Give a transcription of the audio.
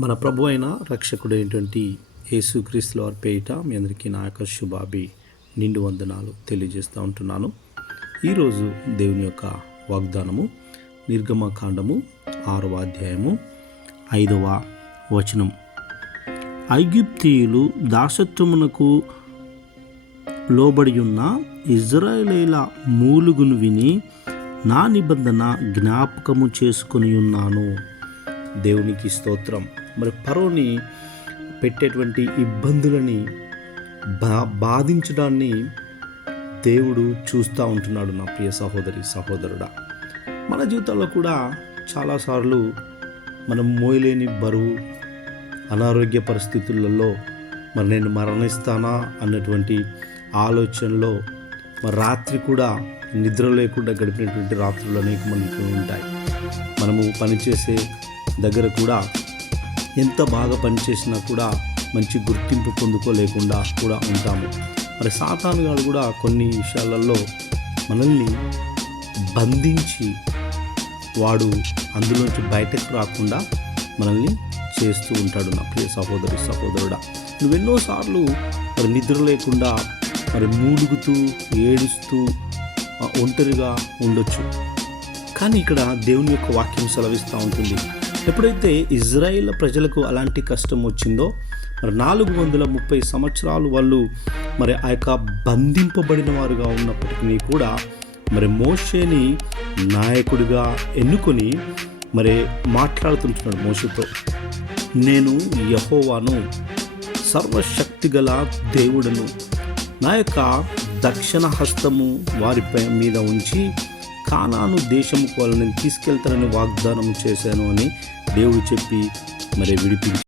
మన ప్రభు అయిన రక్షకుడైనటువంటి యేసుక్రీస్తుల వారి పేరిట మీ అందరికీ నా యొక్క శుభాభి నిండు వందనాలు తెలియజేస్తూ ఉంటున్నాను. ఈరోజు దేవుని యొక్క వాగ్దానము నిర్గమకాండము 6వ అధ్యాయము 5వ వచనం. ఐగుప్తీయులు దాసత్వమునకు లోబడి ఉన్న ఇజ్రాయేలీల మూలుగును విని నా నిబంధన జ్ఞాపకము చేసుకొని ఉన్నాను. దేవునికి స్తోత్రం. మరి ఫరోని పెట్టేటువంటి ఇబ్బందులని బాధించడాన్ని దేవుడు చూస్తూ ఉంటున్నాడు. నా ప్రియ సహోదరి సహోదరుడా, మన జీవితాల్లో కూడా చాలాసార్లు మనం మోయలేని బరువు, అనారోగ్య పరిస్థితులలో మరి నేను మరణిస్తానా అన్నటువంటి ఆలోచనలో మరి రాత్రి కూడా నిద్ర లేకుండా గడిపినటువంటి రాత్రులు అనేక మనకు ఉంటాయి. మనము పనిచేసే దగ్గర కూడా ఎంత బాగా పనిచేసినా కూడా మంచి గుర్తింపు పొందుకోలేకుండా కూడా ఉంటాము. మరి సాతాను గాడు కూడా కొన్ని విషయాలలో మనల్ని బంధించి వాడు అందులోంచి బయటకు రాకుండా మనల్ని చేస్తూ ఉంటాడు. నా ప్రియ సహోదరి సహోదరుడా, నువ్వెన్నోసార్లు మరి నిద్ర లేకుండా మరి మూలుగుతూ ఏడుస్తూ ఒంటరిగా ఉండొచ్చు. కానీ ఇక్కడ దేవుని యొక్క వాక్యం సెలవిస్తూ ఉంటుంది, ఎప్పుడైతే ఇజ్రాయేల్ ప్రజలకు అలాంటి కష్టం వచ్చిందో మరి 430 సంవత్సరాలు వాళ్ళు మరి ఆ యొక్క బంధింపబడిన వారుగా ఉన్నప్పటికీ కూడా మరి మోషేని నాయకుడిగా ఎన్నుకొని మరి మాట్లాడుతుంటున్నాడు మోషేతో. నేను యెహోవాను, సర్వశక్తిగల దేవుడను, నా యొక్క దక్షిణ హస్తము వారిపై మీద ఉంచి కానాను దేశముకు వాళ్ళని తీసుకెళ్తానని వాగ్దానం చేశాను అని దేవుడు చెప్పి మరి విడిపించి